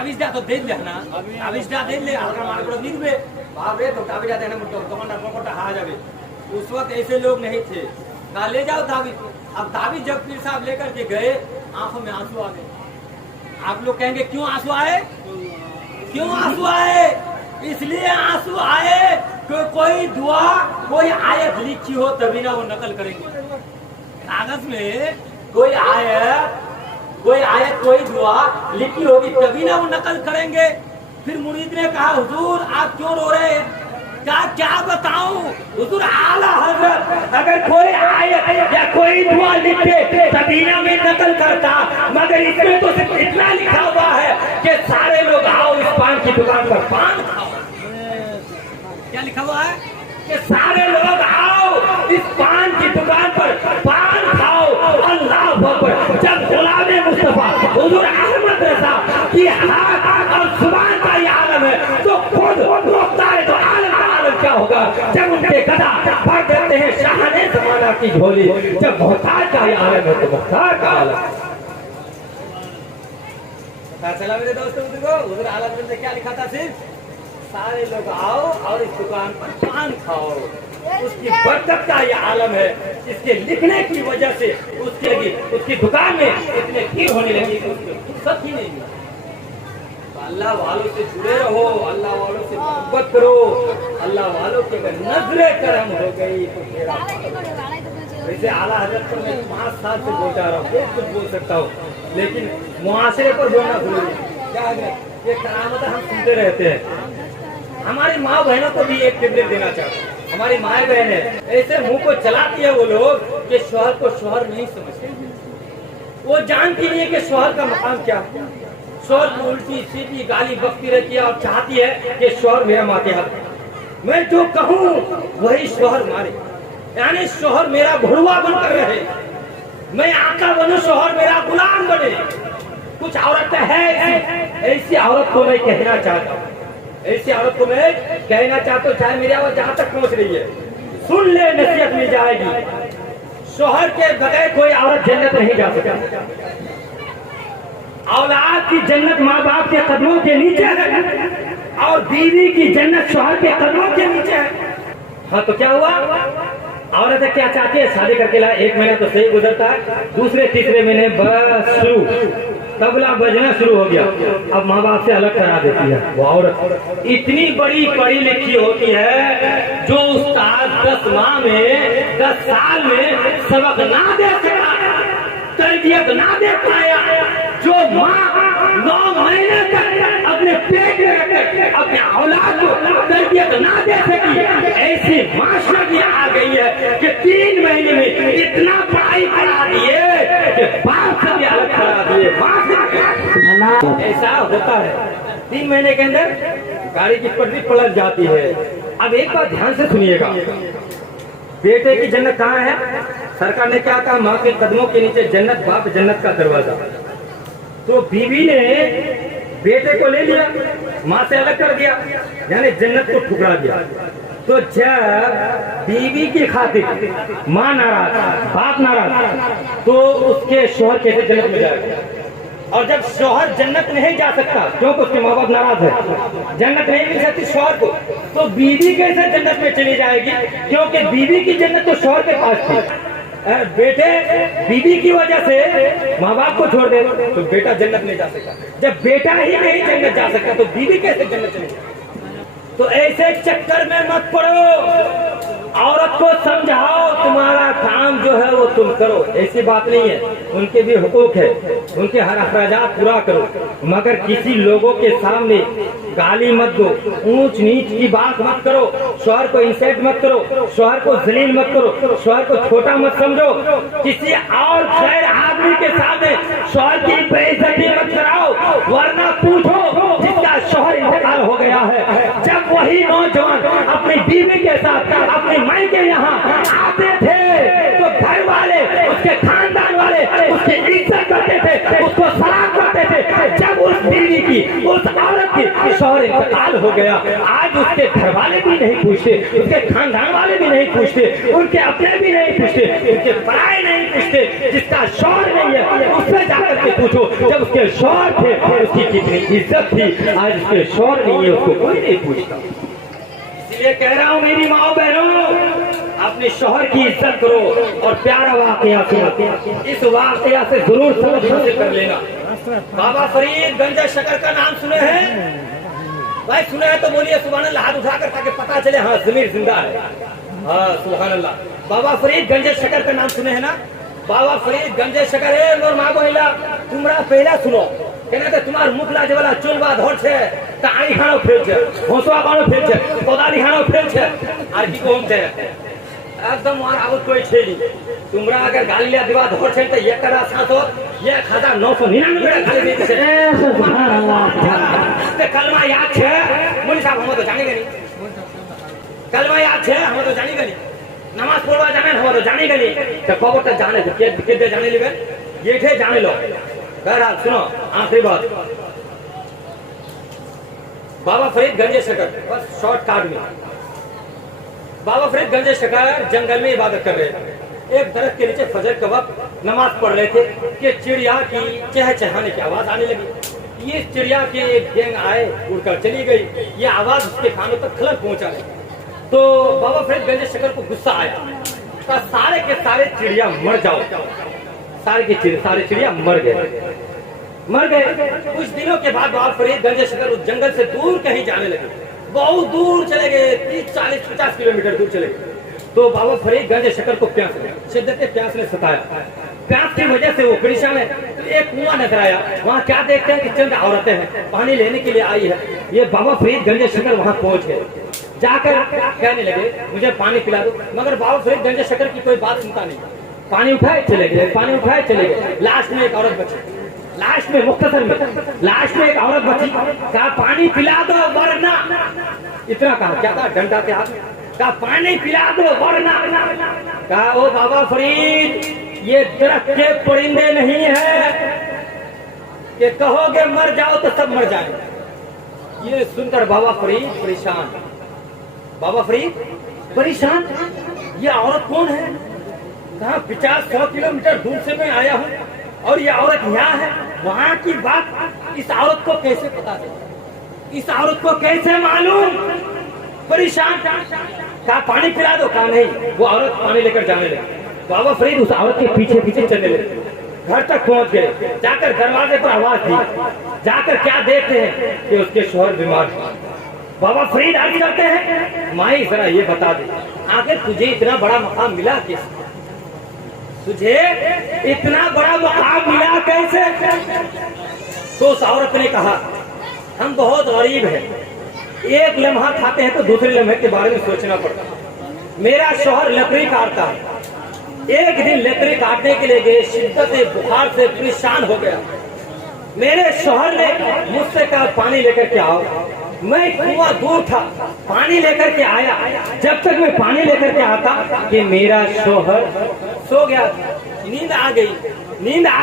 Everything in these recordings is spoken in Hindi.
তাবিজটা তো দিলে না, তাবিজটা দিলে হালকা मार করে দিবে, बाप रे तो ताबीज़ देने में तो दुकानदार को हार जावे। उस वक्त ऐसे लोग नहीं थे, कहा ले जाओ ताबीज़। अब ताबीज़ जब पीर साहब लेकर के गए, आंखों में आंसू आ गए। आप लोग कहेंगे क्यों आंसू आए? क्यों आंसू आए? इसलिए आंसू आए कि कोई दुआ, कोई आयत लिखी हो तभी ना वो नकल करेंगे। कागज में कोई आयत कोई दुआ लिखी होगी तभी ना वो नकल करेंगे। फिर मुरीद ने कहा हुजूर आप क्यों रो रहे हैं? क्या बताऊं हुजूर, आला हजरत अगर कोई आयत या कोई दुआ लिखे तभी ना मैं नकल करता, मगर इसमें तो सिर्फ इतना लिखा हुआ है कि सारे लोग आओ इस पान की दुकान पर पान खाओ। क्या लिखा हुआ है कि सारे लोग आओ इस पान की दुकान पर पान खाओ। अल्लाह अकबर। जब गुलाम मुस्तफा हुजूर अहमद रजा की हाथ और जुबान का ये आलम है तो खुद रोकता है तो आलम का आलम क्या होगा? जब उनके गदा भर देते हैं शाहने ज़माना की झोली, जब मोहताज का ये आलम है तो मोहताज का आलम। पता चला मेरे दोस्तों को हुजूर आलम से क्या लिखा था? सिर्फ सारे लोग आओ और इस दुकान पर पान खाओ। उसकी बरकत का ये आलम है। इसके लिखने की वजह से उसकी दुकान में इतने भीड़ होने लगी कि उसको फुर्सत ही नहीं मिला। तो अल्लाह वालों से जुड़े रहो, अल्लाह वालों से मोहब्बत करो। अल्लाह वालों की अगर नजरे करम हो गई तो मेरा वैसे आला हजरत पर मैं 5 साल से बोलता रहा हूँ, बहुत कुछ बोल सकता हूँ, लेकिन मुआशरे पर बोलना जरूरी है। क्या है ये करामत हम सुनते रहते हैं। हमारी माँ बहनों को भी एक टिप्पणी देना चाहता हूँ। हमारी माए बहन है ऐसे मुंह को चलाती है वो लोग कि शौहर को शौहर नहीं समझते। वो जानती नहीं है कि शौहर का मकाम क्या है। शौहर को उल्टी सीधी गाली बकती रहती है और चाहती है कि शौहर मेरा मातेहत, मैं जो कहूँ वही शौहर मारे, यानी शौहर मेरा भुड़वा बनकर रहे, मैं आका बनूं शौहर मेरा गुलाम बने। कुछ औरतें हैं ऐसी औरत को मैं कहना चाहता हूँ, ऐसी औरत को मैं कहना चाहता हूँ, चाहे मेरी आवाज जहाँ तक पहुँच रही है सुन ले, नसीहत मिल जाएगी। शौहर के बगैर कोई औरत जन्नत नहीं जा सकती। औलाद की जन्नत माँ बाप के कदमों के नीचे है और बीवी की जन्नत शौहर के कदमों के नीचे है। हाँ तो क्या हुआ? औरतें क्या चाहती है? शादी करके ला, 1 महीना तो सही गुजरता है, दूसरे तीसरे महीने बस शुरू तबला बजना शुरू हो गया, अब माँ बाप से अलग करा देती है। वो औरत इतनी बड़ी पढ़ी लिखी होती है जो उस्ताद 10 माह में 10 साल में सबक ना दे सका, तरबियत ना दे पाया, जो माँ 9 महीने तक अपने पेट में रखकर अपने औलाद को तरबियत ना दे सकी, ऐसी माशरगी आ गई है कि 3 महीने में इतना पढ़ाई करा दिए कि बाप से भी अलग करा दिए। ऐसा होता है 3 महीने के अंदर गाड़ी की पटरी पलट जाती है। अब एक बात ध्यान से सुनिएगा, बेटे की जन्नत कहाँ है? सरकार ने क्या कहा? माँ के कदमों के नीचे जन्नत, बाप जन्नत का दरवाजा। तो बीवी ने बेटे को ले लिया, माँ से अलग कर दिया, यानी जन्नत को ठुकरा दिया। तो जब बीवी की खातिर माँ नाराज, बाप नाराज, तो उसके शौहर कैसे जन्नत में जाएगा? और जब शौहर जन्नत नहीं जा सकता क्योंकि उसके माँ बाप नाराज है, जन्नत नहीं मिल सकती शौहर को, तो बीवी कैसे जन्नत में चली जाएगी? क्योंकि बीवी की जन्नत तो शौहर के पास थी। बेटे बीवी की वजह से माँ बाप को छोड़ दे तो बेटा जन्नत नहीं जा सकता। जब बेटा ही नहीं जन्नत जा सकता तो बीवी कैसे जन्नत चलेगी? तो ऐसे चक्कर में मत पड़ो, औरत को समझाओ, तुम्हारा काम जो है वो तुम करो, ऐसी बात नहीं है, उनके भी हुकूक है, उनके हर अखराजात पूरा करो, मगर किसी लोगों के सामने गाली मत दो, ऊंच नीच की बात मत करो, शौहर को इंसल्ट मत करो, शौहर को जलील मत करो, शौहर को छोटा मत समझो, किसी और गैर आदमी के सामने शौहर की बेइज्जती मत कराओ, वरना पूछो जिसका शौहर इंतकाल हो गया है, जब वही नौजवान अपनी बीवी के साथ अपनी माई के यहाँ आते थे तो घर वाले, उसके खानदान वाले उसकी इज्जत करते थे, उसको सलाम करते थे। जब उस बीवी की, उस औरत की शौहर इंतकाल हो गया, आज उसके घर वाले भी नहीं पूछते, उसके खानदान वाले भी नहीं पूछते, उनके अपने भी नहीं पूछते, उनके पराए नहीं पूछते, जिसका शौहर नहीं है उससे जाकर के पूछो, जब उसके शौहर थे उसकी कितनी इज्जत थी, आज उसके शौहर नहीं है उसको कोई नहीं पूछता। इसलिए कह रहा हूँ मेरी माओ बहनों, अपने शौहर की इज्जत करो और प्यारा वाकया सुनो, इस वाकया से जरूर सबक हासिल कर लेना। बाबा फरीद गंज शकर का नाम सुने हैं भाई? सुने हैं तो बोलिए सुभान अल्लाह, हाथ उठाकर ताकि पता चले हाँ ज़मीर जिंदा है। हाँ सुभान अल्लाह। बाबा फरीद गंज शकर का नाम सुने हैं ना? बाबा फरीद गंज शकर है मोर माँ बोला तुम्हारा पहला सुनो कहना तो तुम्हार मुख लाजे वाला चुलवा धोर छे तो आनी खानो फेल छे, होसवा खानो फेल छे, कोदाली खानो फेल छे, आर की कोम छे एकदम और आवत कोई छे नहीं। तुमरा अगर गाली लिया दिवा धोर छे तो ये करा साथो ये 1999 गाली देती छे। सुभान अल्लाह। ते कलमा याद छे मुनी साहब? हम तो जाने गनी कलमा याद छे, हम तो जानी गनी नमाज पढ़वा जाने, हम तो जानी गनी तो कबर तक जाने छे के जाने लेबे ये थे जाने लो। बहरहाल सुनो आखिरी बात, बाबा फरीद गंज शकर, बस शॉर्ट काट में, बाबा फरीद गंज शकर जंगल में इबादत कर रहे थे। एक दरख्त के नीचे फजर के वक्त नमाज पढ़ रहे थे कि चिड़िया की चहचहाने की आवाज आने लगी। ये चिड़िया के एक गैंग आए, उड़कर चली गई, ये आवाज उसके कानों तक खलक पहुंचा रही। तो बाबा फरीद गंज शकर को गुस्सा आया, तो सारे के सारे चिड़िया मर जाओ, सारे चिड़िया मर गए। कुछ दिनों के बाद बाबा फरीद गंज शकर उस जंगल से दूर कहीं जाने लगे, बहुत दूर चले गए, 30, 40, 50 किलोमीटर दूर चले गए। तो बाबा फरीद गंज शकर को प्यास लगा, शिद्दत प्यास ने सताया। प्यास की वजह से वो परेशान है, तो एक कुआं नजर आया। वहाँ क्या देखते हैं कि चंद औरतें हैं, पानी लेने के लिए आई है। ये बाबा फरीद गंज शकर वहाँ पहुंच गए, जाकर कहने लगे मुझे पानी पिला दो, मगर बाबा फरीद गंज शकर की कोई बात सुनता नहीं। पानी उठाए चले गए, पानी उठाए चले गए। लास्ट में एक औरत बची, लास्ट में मुख्तसर में लास्ट में एक औरत बची, कहा पानी पिला दो वरना, इतना कहा, क्या कहा, डंडा के हाथ में, कहा पानी पिला दो वरना। कहा ओ बाबा फरीद ये दरख्त के परिंदे नहीं है कि कहोगे मर जाओ तो सब मर जाए। ये सुनकर बाबा फरीद परेशान, बाबा फरीद परेशान, ये औरत कौन है? कहा 50-100 किलोमीटर दूर से मैं आया हूँ और ये औरत यहाँ है। वहाँ की बात इस औरत को कैसे पता चले, इस औरत को कैसे मालूम? परेशान। कहा पानी पिला दो, कहा नहीं। वो औरत पानी लेकर जाने लगी। बाबा फरीद उस औरत के पीछे पीछे चलने लगे, घर तक पहुंच गए। जाकर दरवाजे पर आवाज दी, जाकर क्या देखते हैं कि उसके शौहर बीमार थे। बाबा फरीद अर्ज करते हैं माई जरा ये बता दे, आखिर तुझे इतना बड़ा मकाम मिला कैसे? तुझे इतना बड़ा मकाम मिला कैसे? तो उस औरत ने कहा हम बहुत गरीब हैं, एक लम्हा खाते हैं तो दूसरे लम्हे के बारे में सोचना पड़ता है। मेरा शौहर लकड़ी काटता है, एक दिन लकड़ी काटने के लिए गए, शिद्दत बुखार से परेशान हो गया। मेरे शौहर ने मुझसे कहा पानी लेकर के आओ। मैं कुआं दूर था, पानी लेकर के आया। जब तक मैं पानी लेकर के आता कि मेरा शौहर सो गया, नींद आ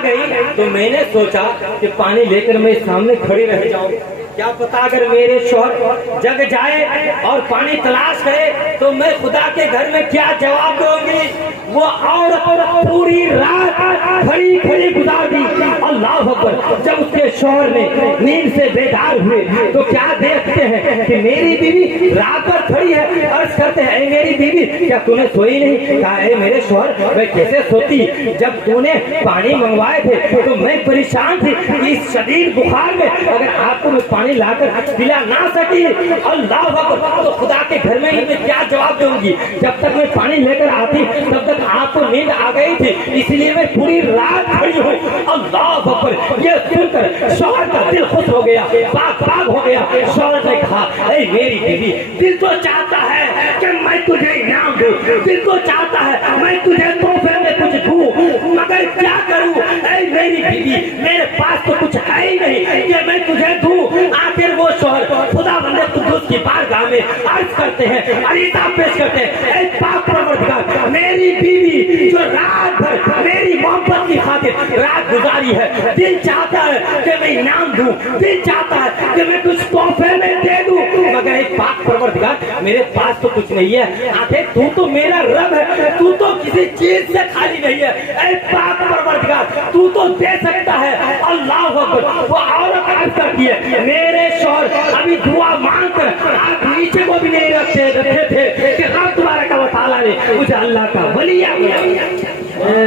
गई। तो मैंने सोचा कि पानी लेकर मैं सामने खड़ी रह जाऊं, क्या पता अगर मेरे शौहर जग जाए और पानी तलाश करे तो मैं खुदा के घर में क्या जवाब दूंगी। वो औरत पूरी रात खड़ी गुजार दी। अल्लाह अकबर। जब उसके शौहर ने नींद से बेदार हुए तो क्या देखते हैं कि मेरी बीवी रात भर खड़ी है। अर्ज करते हैं मेरी बीवी क्या तूने सोई नहीं? कहा मेरे शौहर मैं कैसे सोती, जब तूने पानी मंगवाए थे तो मैं परेशान थी। इस शदीद बुखार में अगर आपको मैं पानी लाकर पिला ना सकी, अल्लाह अकबर, तो खुदा के घर में मैं क्या जवाब दूंगी। जब तक मैं पानी लेकर आती तब तक आपको नींद आ गई थी, इसलिए मैं पूरी रात खड़ी हूँ। अल्लाह अकबर। ये सुनकर शौहर का दिल खुश हो गया, बाग हो गया। शौहर ने कहा ऐ मेरी बीवी, दिल तो चाहता है कि मैं तुझे इनाम दूं, दिल तो चाहता है मैं तुझे तोहफे में कुछ दूं, मगर क्या करूं ऐ मेरी बीवी, मेरे पास तो कुछ है ही नहीं कि मैं तुझे दूं। आखिर वो शौहर खुदा बंदे कुद्दूस की बारगाह में अर्ज करते हैं, अरीज़ा पेश करते हैं, ऐ पाक परवरदिगार, मेरी बीवी जो रात भर मेरी मोहब्बत की खातिर रात गुजारी है, दिल चाहता है कि मैं इनाम दूं, दिल चाहता है कि मैं कुछ तोहफे में दे दूं, मगर एक पाक परवरदिगार मेरे पास तो कुछ नहीं है। आखिर तू तो मेरा रब है, तू तो किसी चीज से खाली नहीं है। ऐ पाक परवरदिगार तू तो दे सकता है। अल्लाह अकबर। वो औरत अर्ज करती है मेरे शौहर अभी दुआ मांग कर आप नीचे को भी नहीं रखे थे कि रब तुम्हारा का ताला ने मुझे अल्लाह का वलिया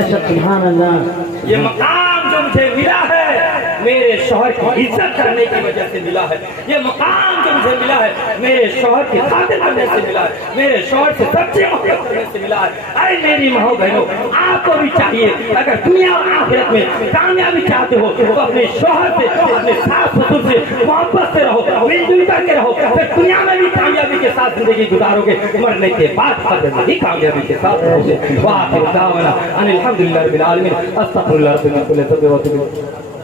सुभान अल्लाह। ये मकाम जो मुझे मिला है मेरे शौहर की इज्जत करने की वजह से मिला है। ये मकाम जो मुझे मिला है मेरे शौहर की खातिर करने से मिला है, मेरे शौहर से सच्चे मोहब्बत करने से मिला है। अरे मेरी माँ बहनों, आपको भी चाहिए अगर दुनिया और आखिरत में कामयाबी चाहते हो तो अपने शौहर से, अपने सास ससुर से मोहब्बत से रहो, मिलजुल करके रहो, फिर दुनिया में भी कामयाबी के साथ जिंदगी गुजारोगे, मरने के बाद भी कामयाबी के साथ रहोगे। वाह अल्हम्दुलिल्लाह रब्बिल आलमीन, अस्तगफिरुल्लाह रब्बी व अतूबु इलैह।